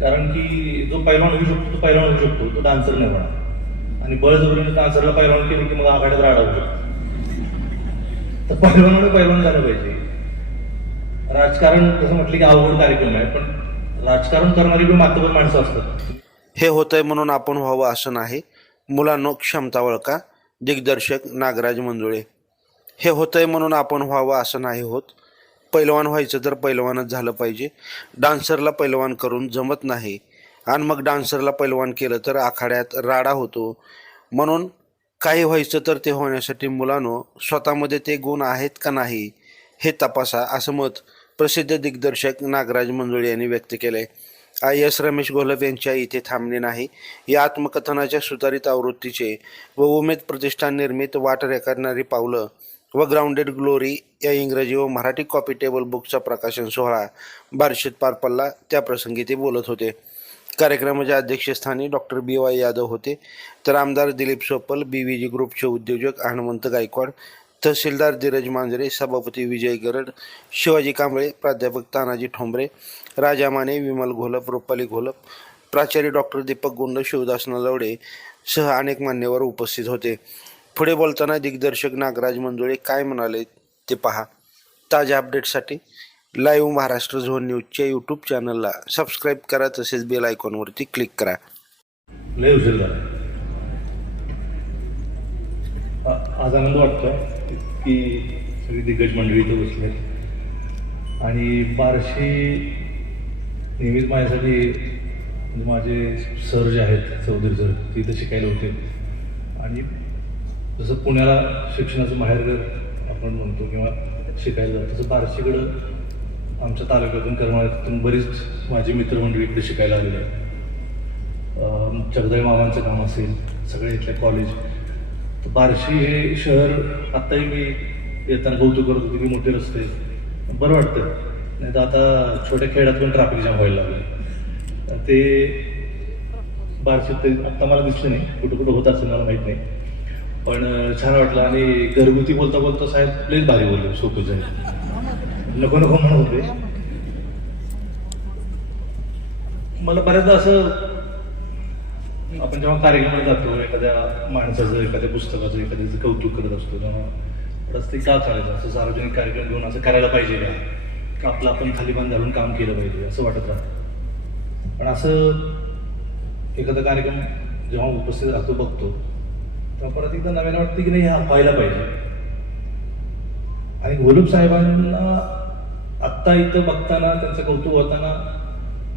कारण की जो पैलवान होऊ शकतो तो पैलवान होऊ शकतो, तो डान्सर नाही होणार. आणि बळजबरीने डान्सरला पैलवान केलं की मग आघाड्यात राडा होऊ शकतो. तर पैलवानाने पैलवान झालं पाहिजे. राजकारण जसं म्हटलं की अवघड कार्यक्रम आहे, पण राजकारण करणारी पण मातबर माणसं असतात. हे होतंय म्हणून आपण व्हावं असं नाही. मुलांनो, क्षमता ओळखा. दिग्दर्शक नागराज मंजुळे. हे होतंय म्हणून आपण व्हावं असं नाही होत. पैलवान व्हायचं तर पैलवानच झालं पाहिजे. डान्सरला पैलवान करून जमत नाही, आणि मग डान्सरला पैलवान केलं तर आखाड्यात राडा होतो. म्हणून काही व्हायचं तर ते होण्यासाठी मुलांनो, स्वतःमध्ये ते गुण आहेत का नाही हे तपासा, असं मत प्रसिद्ध दिग्दर्शक नागराज मंजुळे यांनी व्यक्त केलं आहे. IAS रमेश घोलप यांच्या इथे थांबणे नाही या आत्मकथनाच्या सुधारित आवृत्तीचे व उमेद प्रतिष्ठान निर्मित वाट रेखाटणारी पावलं व ग्राउंडेड ग्लोरी या इंग्रजी व मराठी कॉपी टेबल बुकचा प्रकाशन सोहळा बार्शीत पार पडला. त्याप्रसंगी ते बोलत होते. कार्यक्रमाच्या अध्यक्षस्थानी डॉक्टर BY यादव होते, तर आमदार दिलीप सोपल, BVG ग्रुपचे उद्योजक हनुमंत गायकवाड, तहसीलदार धीरज मांजरे, सभापती विजय गरड, शिवाजी कांबळे, प्राध्यापक तानाजी ठोंबरे, राजा माने, विमल घोलप, रुपाली घोलप, प्राचार्य डॉक्टर दीपक गुंड, शिवदास नलवडे सह अनेक मान्यवर उपस्थित होते. पुढे बोलताना दिग्दर्शक नागराज मंजुळे काय म्हणाले ते पहा. ताज्या अपडेट्ससाठी लाईव्ह महाराष्ट्र झोन न्यूजच्या यूट्यूब चॅनलला सबस्क्राईब करा, तसेच बेल आयकॉनवरती क्लिक करा. लय उशीर झाला. आज आनंद वाटतो की सगळी दिग्गज मंडळी इथं बसले आणि बार्शी नेहमीच माझ्यासाठी माझे सर जे आहेत, चौधरी सर, ते इथं शिकायला होते. आणि जसं पुण्याला शिक्षणाचं माहेरघर आपण म्हणतो किंवा शिकायला जातो, तसं बार्शीकडं आमच्या तालुक्यातून करमाळ्यातून बरीच माझी मित्रमंडळी इकडे शिकायला आलेली आहे. जगदाई मामांचं काम असेल, सगळे इथले कॉलेज. तर बार्शी हे शहर आत्ताही मी येताना कौतुक करत होते की मोठे रस्ते, बरं वाटतं. नाही तर आता छोट्या खेड्यात पण ट्रॅफिक जाम व्हायला लागलं. ते बार्शीत ते आत्ता मला दिसलं नाही, कुठं कुठं होत असेल मला माहीत नाही, पण छान वाटलं. आणि घरगुती बोलता बोलता साहेब लयच भारी बोलले, सोपं जाईल, नको नको म्हणत होते. मला बऱ्याचदा असं, आपण जेव्हा कार्यक्रमाला जातो, एखाद्या माणसाचं, एखाद्या पुस्तकाचं, एखाद्याचं कौतुक करत असतो, तेव्हा रस्ते का करायचं, असं सार्वजनिक कार्यक्रम घेऊन असं करायला पाहिजे का, आपलं आपण खालीबान घालून काम केलं पाहिजे असं वाटत राहतं. पण असं एखादा कार्यक्रम जेव्हा उपस्थित राहतो, बघतो, तेव्हा परत एकदा नव्यानं वाटतं की नाही, हा व्हायला पाहिजे. आणि घोलप साहेबांना आत्ता इथं बघताना, त्यांचं कौतुक होताना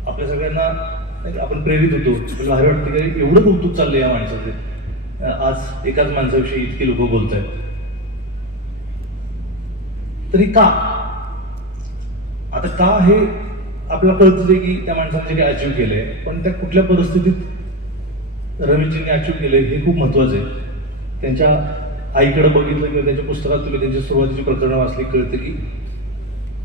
आपल्या सगळ्यांना आपण प्रेरित होतो. मला भारी वाटतं की एवढं कौतुक चाललंय या माणसाचं. आज एकाच माणसाविषयी इतके लोक बोलत आहेत, तरी का? आता का हे आपल्याला कळतं की त्या माणसाने जे अचीव्ह केलंय, पण त्या कुठल्या परिस्थितीत रमेशजींनी अचीव्ह केलंय हे खूप महत्वाचं आहे. त्यांच्या आईकडे बघितलं किंवा त्यांच्या पुस्तकात तुम्ही त्यांची सुरुवातीची प्रकरणं वाचली, कळतं की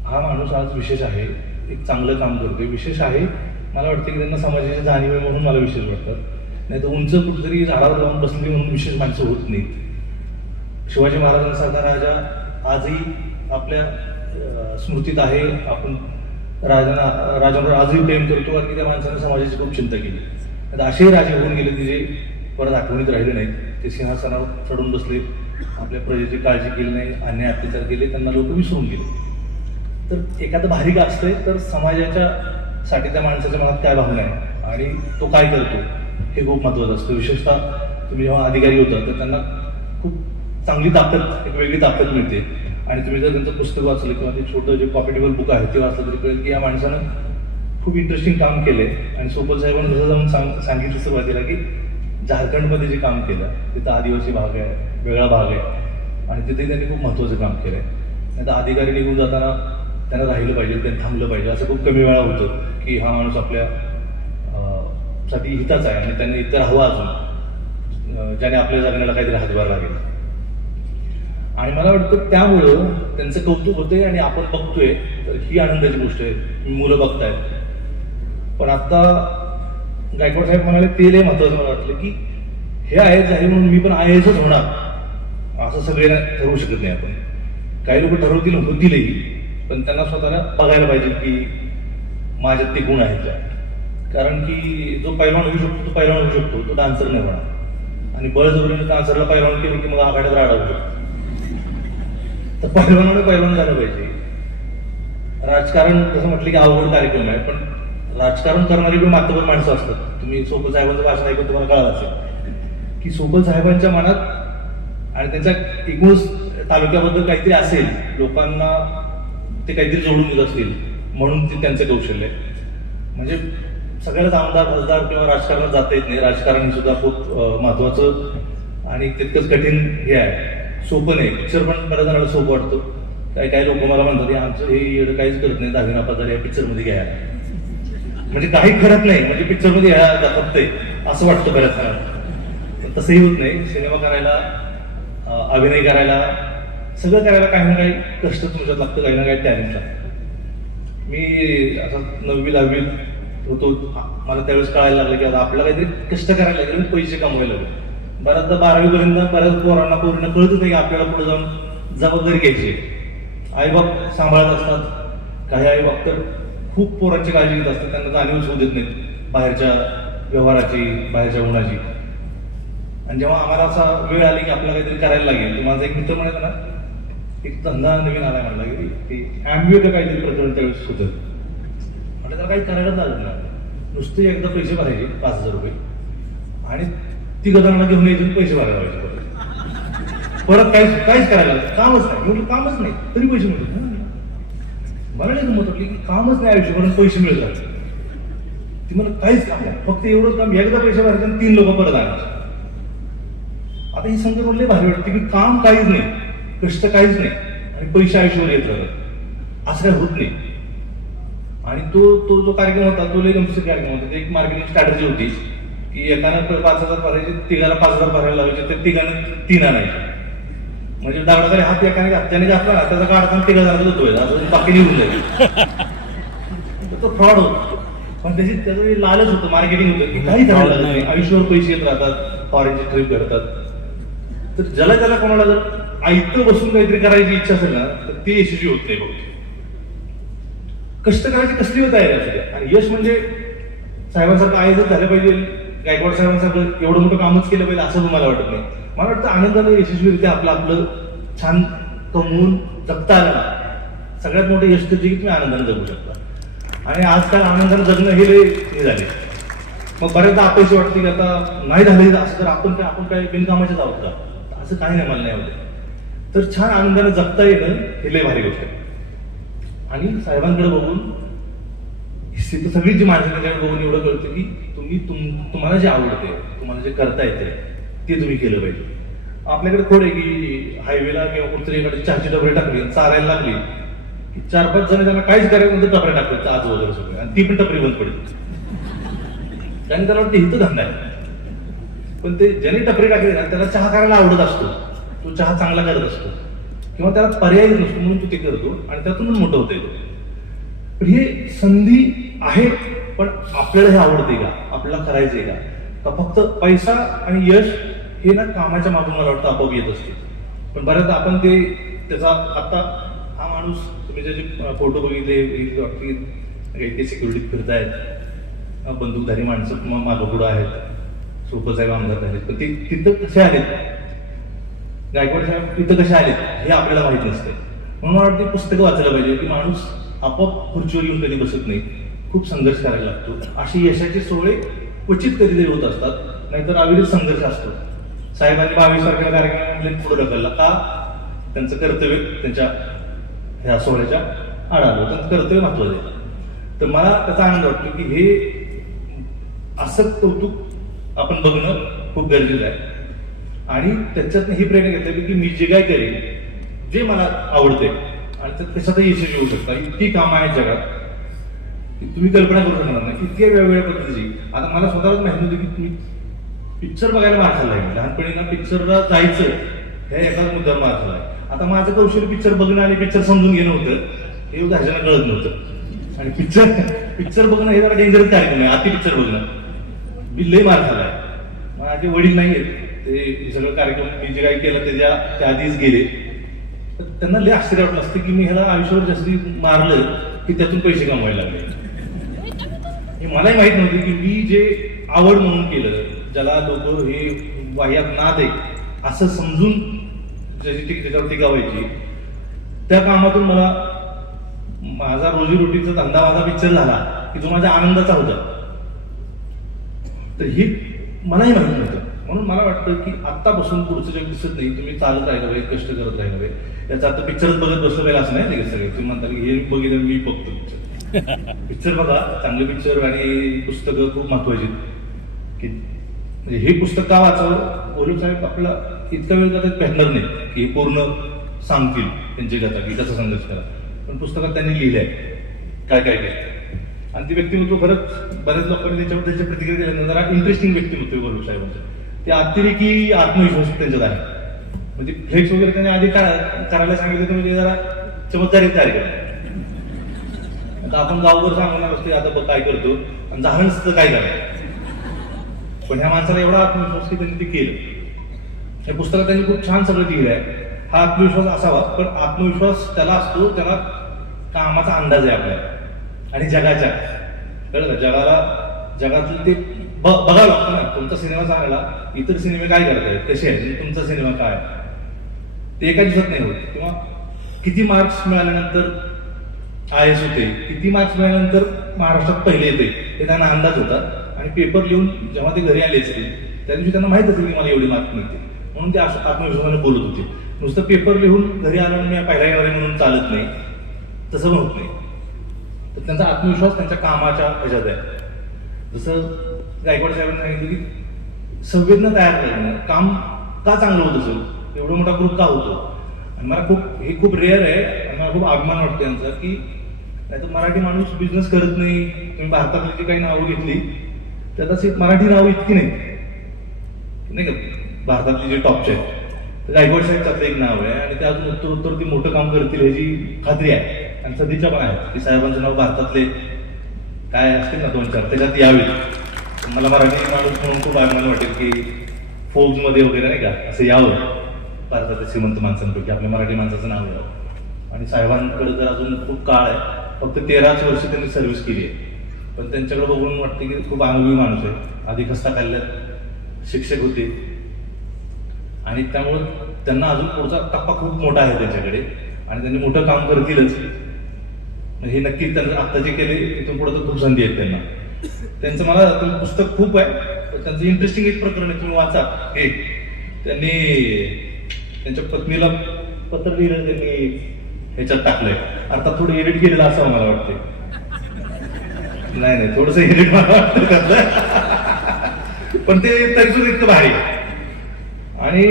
हा माणूस आज विशेष आहे, एक चांगलं काम करतोय, विशेष आहे. मला वाटतं की त्यांना समाजाची जाणीव आहे म्हणून मला विशेष वाटतं. नाही तर उंच कुठेतरी झाडावर जाऊन बसली म्हणून विशेष माणसं होत नाहीत. शिवाजी महाराजांसारखा राजा आजही आपल्या स्मृतीत आहे. आपण राजांवर आजही प्रेम करतो, कारण की त्या माणसाने समाजाची खूप चिंता केली. आता असेही राजे होऊन गेले की जे परत आठवणीत राहिले नाहीत. ते सिंहासनावर चढून बसले, आपल्या प्रजेची काळजी केली नाही, अन्याय अत्याचार केले, त्यांना लोक विसरून गेले. तर एखादं भारी का असतंय, तर समाजाच्या साठी त्या माणसाच्या मनात काय भावना आहे आणि तो काय करतो हे खूप महत्त्वाचं असतं. विशेषतः तुम्ही जेव्हा अधिकारी होता, तर त्यांना खूप चांगली ताकद, एक वेगळी ताकद मिळते. आणि तुम्ही जर त्यांचं पुस्तक वाचलं किंवा ते छोटं जे कॉपी टेबल बुक आहे ते वाचलं, तरी कळेल की या माणसानं खूप इंटरेस्टिंग काम केलंय. आणि सोपल साहेबांनी जसं जाऊन सांगितलं सुरुवातीला की झारखंडमध्ये जे काम केलं, तिथं आदिवासी भाग आहे, वेगळा भाग आहे, आणि तिथे त्यांनी खूप महत्त्वाचं काम केलंय. नाही तर अधिकारी निघून जाताना त्यांना राहिलं पाहिजे, त्यांनी थांबलं पाहिजे, असं खूप कमी वेळा होतं की हा माणूस आपल्या साठी हिताचा आहे आणि त्यांनी इतर हवा अजून, ज्याने आपल्या जगण्याला काहीतरी हातभार लागेल. आणि मला वाटतं त्यामुळं त्यांचं कौतुक होतंय आणि आपण बघतोय, तर ही आनंदाची गोष्ट आहे. मुलं बघतायत. पण आता गायकवाड साहेब म्हणाले ते लय महत्वाचं मला वाटलं की हे IAS आहे म्हणून मी पण IASच होणार असं सगळे ठरवू शकत नाही आपण. काही लोक ठरवतील, होतीलही, पण त्यांना स्वतःला बघायला पाहिजे की माझ्यात ते गुण आहेत. कारण की जो पैलवान होऊ शकतो तो पैलवान होऊ शकतो, तो डान्सर नाही होणार. आणि बळजबरीने डान्सरला पैलवान केलं की मग आघाड्यात राडा होऊ शकतो. तर पैलवानाने पैलवान झालं पाहिजे. राजकारण कसं म्हटलं की अवघड कार्यक्रम आहे, पण राजकारण करणारी पण मातबर माणसं असतात. तुम्ही सोपल साहेबांचं भाषण ऐकून तुम्हाला कळलं असेल की सोपल साहेबांच्या मनात आणि त्यांच्या एकूणच तालुक्याबद्दल काहीतरी असेल, लोकांना ते काहीतरी जोडून देत असतील, म्हणून ते त्यांचं कौशल्य आहे. म्हणजे सगळ्याच आमदार खासदार किंवा राजकारणात जाता येत नाही. राजकारण हे सुद्धा खूप महत्वाचं आणि तितकंच कठीण हे आहे, सोपं नाही. पिक्चर पण बऱ्याच जणांना सोपं वाटतो. काही लोक मला म्हणतात की आमचं हे येडं काहीच करत नाही, 10वी नापास झाले पिक्चरमध्ये घ्या, म्हणजे काही करत नाही, म्हणजे पिक्चरमध्ये घ्या जातात ते असं वाटतं बऱ्याच जणांना. तसंही होत नाही. सिनेमा करायला, अभिनय करायला, सगळं करायला काही ना काही कष्ट तुमच्यात लागतं, काही ना काही टॅलेंट लागतं. मी आता 9वी 10वी होतो, मला त्यावेळेस कळायला लागलं की आता आपल्याला काहीतरी कष्ट करायला लागेल, पैसे कमवायला लागले. बऱ्याचदा 12वी पर्यंत बऱ्याच पोरांना कळत होतं की आपल्याला पुढे जाऊन जबाबदारी घ्यायची. आईबाप सांभाळत असतात, काही आईबाप तर खूप पोरांची काळजी घेत असतात, त्यांना जाणीवच होऊ देत नाहीत बाहेरच्या व्यवहाराची, बाहेरच्या गुणाची. आणि जेव्हा आम्हाला असा वेळ आली की आपल्याला काहीतरी करायला लागेल, तर माझा एक मित्र म्हणायचा ना, एक धंदा नवीन आलाय म्हणला की ॲम्बिओ काहीतरी प्रकरण त्यावेळेस होतं. म्हणजे त्याला काही करायलाच लागत नाही, नुसते एकदा पैसे भरायचे 5,000 रुपये आणि ती गदांना घेऊन यायचं, पैसे भरायला पाहिजे परत काहीच करायला लागतं. कामच नाही, एवढं कामच नाही तरी पैसे मिळतात. मला नाही गमत वाटली की कामच नाही आयुष्यभर पैसे मिळत राहतात. ती मला काहीच काम नाही, फक्त एवढं काम, एकदा पैसे भरायचे आणि 3 लोक परत आणायचे. आता ही संकट म्हणले भारी वाटते की काम काहीच नाही, कष्ट काहीच नाही आणि पैसे आयुष्यावर येत राहतात, असं काही होत नाही. आणि तो जो कार्यक्रम होता तो लय गमतीशीर कार्यक्रम होता. एक मार्केटिंग स्ट्रॅटेजी होती की एकानं 5,000 भरायचे, तिघाला 5,000 भरायला लावायचे, तर तिघानं 3 आणायचे. म्हणजे दागडाकडे हात एकाने हाताने घातला ना, त्याचा काढताना 3,000 होतोय, असं बाकी निघून जाईल. तो फ्रॉड होतो, पण त्याचं लालच होतं, मार्केटिंग होतं की काही करायला नाही, आयुष्यावर पैसे येत राहतात, फॉरेनची ट्रिप करतात. तर ज्याला कोणाला जर आयतं बसून काहीतरी करायची इच्छा असेल ना, तर ते यशस्वी होत नाही. बघ, कष्ट करायची कसली तयारी असते. आणि यश म्हणजे साहेबांसारखं आयोजन झालं पाहिजे, गायकवाड साहेबांसारखं एवढं मोठं कामच केलं पाहिजे असं मला वाटत नाही. मला वाटतं आनंदाने यशस्वीरित्या आपलं छान कमवून जगता आलं ना, सगळ्यात मोठं यश तर की तुम्ही आनंदाने जगू शकता. आणि आजकाल आनंदाने जगणं हे झाले. मग बऱ्याचदा अपयश वाटते की आता नाही झालं असं, तर आपण काय बिनकामाचेच आहोत का? असं काही नाही, मला नाही आवडत. तर छान आनंदाने जगता येणं हे लय भारी गोष्ट आहे. आणि साहेबांकडे बघून सगळी जी माणसं त्याच्याकडे बघून एवढं कळतं की तुम्हाला जे आवडते, तुम्हाला जे करता येते ते तुम्ही केलं पाहिजे. आपल्याकडे खोड आहे की हायवेला किंवा कुठतरी एखादी चहाची डबरी टाकली, चारायला लागली की 4-5 जण त्यांना काहीच करायचं नंतर टपऱ्या टाकतात, आज वगैरे सगळे, आणि ती पण टपरी बंद पडली. त्याने त्याला वाटतं हिथं धंदा आहे. पण ते ज्याने टपरी टाकली ना, त्याला चहा करायला आवडत असतो, तो चहा चांगला करत असतो किंवा त्याला पर्याय नसतो, म्हणून तो ते करतो आणि त्यातूनच मोठं होतं येतो. पण हे संधी आहे, पण आपल्याला हे आवडते का, आपल्याला करायचंय का फक्त पैसा आणि यश हे ना कामाच्या मागून मला वाटतं आपोआप येत असते. पण बऱ्याचदा आपण ते त्याचा, आता हा माणूस तुम्ही ज्याचे फोटो बघितले वाटते ते सिक्युरिटीत फिरतायत, बंदूकधारी माणसं मागं पुढं आहेत, सोपं साहेब आमदार झालेत, पण ते तिथं कसे आलेत, गायकवाड साहेब तिथं कसे आलेत हे आपल्याला माहित नसते. म्हणून मला वाटतं पुस्तकं वाचायला पाहिजे की माणूस आपोआप खुर्चीवर येऊन कधी बसत नाही, खूप संघर्ष करायला लागतो. अशी यशाची सोहळे क्वचित कधीतरी होत असतात, नाहीतर अविरत संघर्ष असतो. साहेबांनी 22 तारखेला कार्यक्रम पुढे ढकलला का? त्यांचं कर्तव्य त्यांच्या ह्या सोहळ्याच्या आड आलं, त्यांचं कर्तव्य महत्वाचं आहे. तर मला त्याचा आनंद वाटतो की हे असं कौतुक आपण बघणं खूप गरजेचं आहे. आणि त्याच्यात ही प्रेरणा घेतली की मी जे काय करेन, जे मला आवडते आणि त्याच्यातही यशस्वी होऊ शकता. इतकी कामं आहेत जगात की तुम्ही कल्पना करू शकणार नाही, इतक्या वेगवेगळ्या पद्धतीची. आता मला स्वतःच माहिती होती की तुम्ही पिक्चर बघायला मार खाल्लाय, लहानपणी ना पिक्चरला जायचं हे एकाच मुद्द्यावर मार खाल्लाय. आता माझं कौशल्य पिक्चर बघणं आणि पिक्चर समजून घेणं होतं, हे ह्याच्यानं कळत नव्हतं. आणि पिक्चर बघणं हे जरा डेंजरस कार्यक्रम आहे, अति पिक्चर बघणं. मी लय मार खाल्लाय. माझे वडील नाही आहेत, ते सगळं कार्यक्रम मी जे काही केलं त्या आधीच गेले, तर त्यांना लय आश्चर्य वाटलं असतं की मी ह्याला आयुष्यावर जास्ती मारलं की त्यातून पैसे कमवायला लागले. हे मलाही माहित नव्हती की मी जे आवड म्हणून केलं, ज्याला लोक हे वाह्यात नाद आहे असं समजून ज्याची त्याच्यावर टीका व्हायची, त्या कामातून मला माझा रोजीरोटीचा धंदा माझा पिक्चर झाला की जो माझ्या आनंदाचा होता. तर हे मलाही माहित नव्हतं. म्हणून मला वाटतं की आत्तापासून पुढचं जग दिसत नाही, तुम्ही चालत राहिलं पाहिजे, कष्ट करत राहिलं पाहिजे. याचा अर्थ पिक्चरच बघत बसलं पाहिजे असं नाही ते सगळे. तुम्ही म्हणता की हे बघितलं मी बघतो पिक्चर. पिक्चर बघा, चांगले पिक्चर आणि पुस्तकं खूप महत्वाची की म्हणजे हे पुस्तक का वाचावं, ओलू साहेब आपल्याला इतका वेळ जातात भेटणार नाही की हे पूर्ण सांगतील त्यांची कथा की कसा संघर्ष करा, पण पुस्तकात त्यांनी लिहिलंय काय काय केलं. आणि ती व्यक्तिमत्व खरंच बऱ्याच लोकांनी त्याच्यावर त्याच्या प्रतिक्रिया दिल्या. जरा इंटरेस्टिंग व्यक्तिमत्व आहे गोलू साहेबांचं. ते अतिरेकी आत्मविश्वास त्यांच्यात आहे. म्हणजे फ्लेक्स वगैरे त्यांनी आधी करायला सांगितलं तर म्हणजे जरा चमत्कारी तयार केला. आता आपण गावभर सांगणार असते आता बघ काय करतो आणि झालं नसतं काय करायचं, पण ह्या माणसाला एवढा आत्मविश्वास की त्यांनी ते केलं. या पुस्तकात त्यांनी खूप छान सगळं लिहिलं आहे. हा आत्मविश्वास असावा, पण आत्मविश्वास त्याला असतो त्याला कामाचा अंदाज आहे आपल्याला आणि जगाच्या, कळलं का, जगातलं ते बघावं लागतं ना. तुमचा सिनेमा चांगला, इतर सिनेमे काय करत आहेत, कसे आहेत, तुमचा सिनेमा काय, ते एका दिवसात नाही होत. किंवा किती मार्क्स मिळाल्यानंतर IAS होते, किती मार्क्स मिळाल्यानंतर महाराष्ट्रात पहिले येते हे त्यांना अंदाज होता. आणि पेपर लिहून जेव्हा ते घरी आले असतील त्या दिवशी त्यांना माहित असेल की मला एवढी मार्क्स मिळते, म्हणून ते आत्मविश्वासाने बोलत होते. नुसतं पेपर लिहून घरी आलो मी पहिला येणार आहे म्हणून चालत नाही, तसं पण होत नाही. तर त्यांचा आत्मविश्वास त्यांच्या कामाच्या ह्याच्यात आहे. जसं गायकवाड साहेबांनी सांगितलं की संवेदना तयार करणं, काम का चांगलं होत असेल, एवढा मोठा ग्रुप का होतो. आणि मला हे खूप रेअर आहे आणि मला खूप अभिमान वाटतो त्यांचा की नाहीतर मराठी माणूस बिझनेस करत नाही. तुम्ही भारतातली जी काही नावं घेतली त्यात अशी मराठी नावं इतकी नाही का भारतातली जे टॉपचे आहेत. गायकवाड साहेब त्यातलं एक नाव आहे आणि ते अजून उत्तर ती मोठं काम करतील ह्याची खात्री आहे. आणि सध्याच्या पण आहेत की साहेबांचं नाव भारतातले काय असतील ना 2-4 त्याच्यात यावेत. मला मराठी माणूस म्हणून खूप अभिमान वाटेल की फोर्ब्स मध्ये वगैरे नाही का असं यावं, भारतातील श्रीमंत माणसांपैकी आपल्या मराठी माणसाचं नाव यावं. आणि साहेबांकडे जर अजून खूप काळ आहे, फक्त 13च वर्ष त्यांनी सर्व्हिस केली आहे, पण त्यांच्याकडे बघून वाटते की खूप अनुभवी माणूस आहे. आधी खस्ता खाल्ल्यात शिक्षक होते आणि त्यामुळे त्यांना अजून पुढचा टप्पा खूप मोठा आहे त्यांच्याकडे आणि त्यांनी मोठं काम करतीलच. हे नक्कीच त्यांचं आता जे केले इथून पुढे तर खूप संधी आहेत त्यांना. त्यांचं मला पुस्तक खूप आहे, त्यांचं इंटरेस्टिंग एक प्रकरण आहे, तुम्ही वाचा. हे त्यांनी त्यांच्या पत्नीला पत्र लिहिलं, त्यांनी ह्याच्यात टाकलंय. अर्थात थोडं एडिट केलेलं असावं मला वाटते. नाही थोडस एडिट मला वाटतं त्यातलं, पण ते तरी इतकं भारी. आणि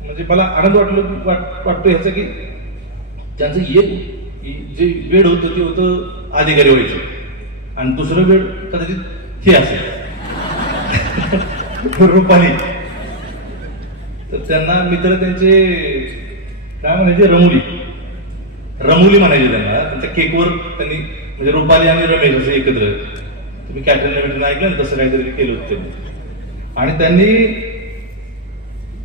म्हणजे मला आनंद वाटतो ह्याचा की त्यांचं एक जे वेळ होतं ते होतं अधिकारी व्हायचं आणि दुसरं वेळ कदाचित हे असेल रुपाली. तर त्यांना मित्र त्यांचे काय म्हणायचे, रमुली म्हणायचे त्यांना. त्यांच्या केकवर त्यांनी म्हणजे रुपाली आणि रमेश असं एकत्र, तुम्ही कॅटरीन ऐकलं ना तसं काहीतरी केलं होतं त्यांनी. आणि त्यांनी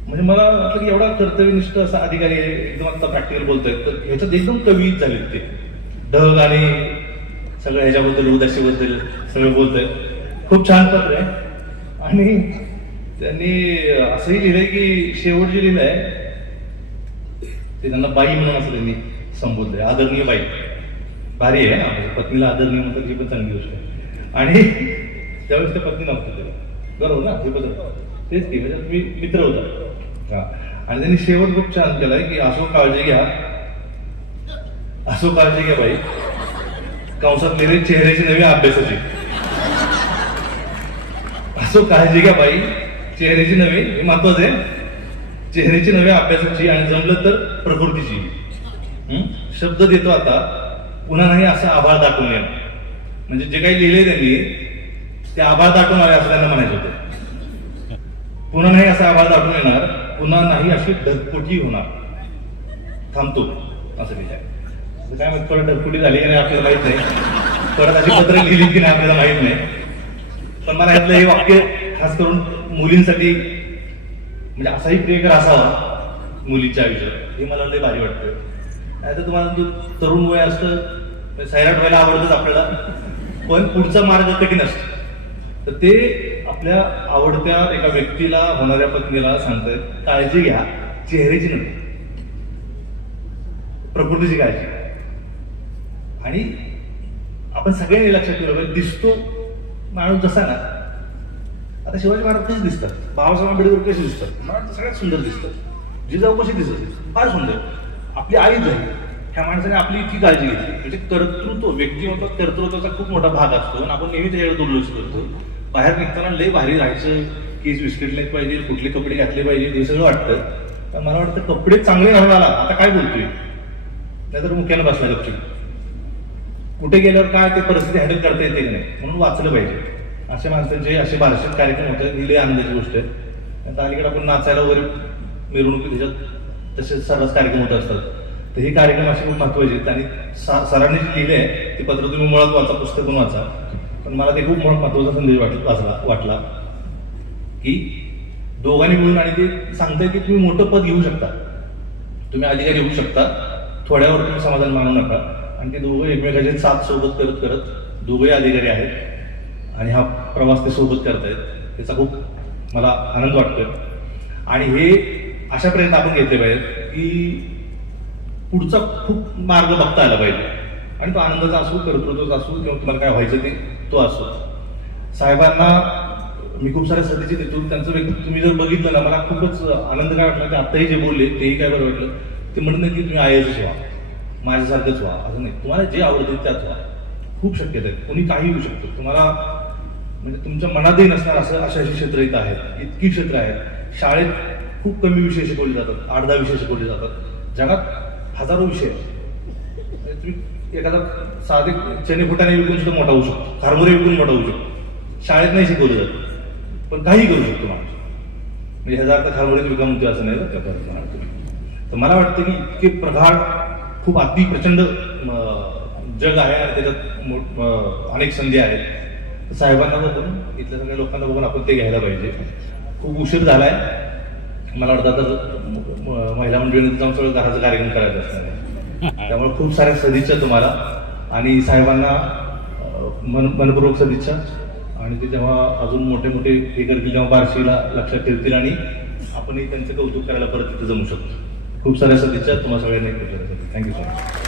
म्हणजे मला वाटलं की एवढा कर्तव्यनिष्ठ असा अधिकारी आहे, एकदम आता प्रॅक्टिकल बोलतोय तर ह्याच्यात एकदम कवित झालेत ते. ढग आणि सगळं ह्याच्याबद्दल उदासीबद्दल सगळं बोलतोय. खूप छान पत्र आहे. आणि त्यांनी असंही लिहिलंय की शेवट जे लिहिलंय ते त्यांना बाई म्हणून असं त्यांनी संबोधलंय, आदरणीय बाई. भारी आहे ना, म्हणजे पत्नीला आदरणीय म्हणतात ही पण चांगली गोष्ट आहे. आणि त्यावेळेस त्या पत्नी नव्हतं त्याला, बरोबर ना, हे बदल तेच की म्हणजे तुम्ही मित्र होता. हा, आणि त्यांनी शेवट खूप छान केलाय की असो काळजी घ्या बाई, कंसात लिहिले चेहऱ्याची नवी अभ्यासाची. असो काळजी घ्या बाई चेहऱ्याची नवी, हे महत्वाचं आहे, चेहऱ्याची नवी अभ्यासाची आणि जमलं तर प्रकृतीची. शब्द देतो आता, पुन्हा नाही असं आभाळ दाटून येणार. म्हणजे जे काही लिहिले त्यांनी ते आभाळ दाटून आले असं त्यांना म्हणायचं होतं. पुन्हा नाही असं आभाळ दाटून येणार, पुन्हा नाही अशी ढगफुटी होणार. थांबतो असं लिहिलंय. काय माहित परत ढगफुटी झाली की नाही आपल्याला माहित नाही, परत अशी पत्र लिहिली की नाही आपल्याला माहित नाही. पण मला यातलं हे वाक्य खास करून मुलींसाठी म्हणजे असाही प्रियकर असावा मुलीच्या आयुष्यात, हे मला लय भारी वाटतं. नाही तर तुम्हाला तरुण वय असतं, सैराट व्हायला आवडतच आपल्याला, पण पुढचा मार्ग कठीण असतो. तर ते आपल्या आवडत्या एका व्यक्तीला, होणाऱ्या पत्नीला सांगतात, काळजी घ्या, चेहऱ्याची नव्हे, प्रकृतीची काळजी. आणि आपण सगळ्यांनी लक्षात ठेवलं पाहिजे, दिसतो माणूस जसा ना, आता शिवाजी महाराज कसे दिसतात, बाबासाहेब आंबेडकर कसे दिसतात, मला वाटतं सगळ्यात सुंदर दिसतात. जिजाऊ कशी दिसत, फार सुंदर. आपली आई झाली, ह्या माणसाने आपली इतकी काळजी घेतली. म्हणजे कर्तृत्व, व्यक्तिमत्वात कर्तृत्वाचा खूप मोठा भाग असतो आणि आपण नेहमी त्याच्याकडे दुर्लक्ष करतो. बाहेर निघताना लय भारी राहायचं, केस विस्कटले पाहिजे, कुठले कपडे घातले पाहिजे, हे सगळं वाटतं. तर मला वाटतं कपडे चांगले घालायला आता काय बोलतोय, नाहीतर मुख्यानं बसला गपचूप. कुठे गेल्यावर काय ते परिस्थिती हँडल करता येते की नाही, म्हणून वाचलं पाहिजे. अशा माणसांचे असे बार्षिक कार्यक्रम होतात, ही लय आनंदाची गोष्ट आहे. आता अलीकडे आपण नाचायला वगैरे मिरवणुकी त्याच्यात तसे सर्वच कार्यक्रम होत असतात. तर हे कार्यक्रम असे खूप महत्वाचे आहेत. आणि सरांनी जे लिहिले आहे ते पत्र तुम्ही मुळात वाचा, पुस्तक पण वाचा. पण मला ते खूप महत्वाचा संदेश वाटला की दोघांनी मिळून, आणि ते सांगताय की तुम्ही मोठं पद घेऊ शकता, तुम्ही अधिकारी होऊ शकता, थोड्यावर तुम्ही समाधान मानू नका. आणि ते दोघं एकमेकाचे साथ सोबत करत करत दोघंही अधिकारी आहेत आणि हा प्रवास ते सोबत करतायत. त्याचा खूप मला आनंद वाटतोय. आणि हे अशा प्रयत्न आपण घेतले पाहिजेत की पुढचा खूप मार्ग बघता आला पाहिजे. आणि तो आनंदाचा असो, कर्तृत्वाचा असो, किंवा तुम्हाला काय व्हायचं ते तो असो. साहेबांना मी खूप साऱ्या संधीचे देतो. त्यांचं व्यक्तित्व तुम्ही जर बघितलं ना, मला खूपच आनंद काय वाटला की आत्ताही जे बोलले तेही काय बरं वाटलं. ते म्हणत नाही की तुम्ही आयच व्हा, माझ्यासारखंच व्हा, असं नाही. तुम्हाला जे आवडते त्याच व्हा. खूप शक्यता आहे, कोणी काही होऊ शकतो. तुम्हाला म्हणजे तुमच्या मनातही नसणार असं अशी क्षेत्र इथं आहेत, इतकी क्षेत्र आहेत. शाळेत खूप कमी विषय शिकवले जातात, 8-10 विषय शिकवले जातात. जगात हजारो विषय आहेत. तुम्ही एखादा साधे चणे फुटाने विकून सुद्धा मोठा होऊ शकतो, खारमुरे विकून मोठा होऊ शकतो. शाळेत नाही शिकवलं जातं, पण काही करू शकतो माणूस. म्हणजे ह्याचा अर्थ खारमुरेच विका म्हणतो असं नाही ना. तर मला वाटतं की इतके प्रगाढ, खूप अति प्रचंड जग आहे आणि त्याच्यात अनेक संधी आहेत. साहेबांना बघून, इथल्या सगळ्या लोकांना बघून आपण ते घ्यायला पाहिजे. खूप उशीर झालाय, मला वाटतं आता महिला मंडळीने जाऊन सगळं घराचा कार्यक्रम करायचा असणार. त्यामुळे खूप साऱ्या सदिच्छा तुम्हाला, आणि साहेबांना मनपूर्वक सदिच्छा. आणि ते जेव्हा अजून मोठे मोठे हे करतील तेव्हा बार्शीला लक्षात ठेवतील आणि आपणही त्यांचं कौतुक करायला परत तिथे जमू शकतो. खूप साऱ्या सदिच्छा तुम्हाला सगळ्यांना. Thank you so much.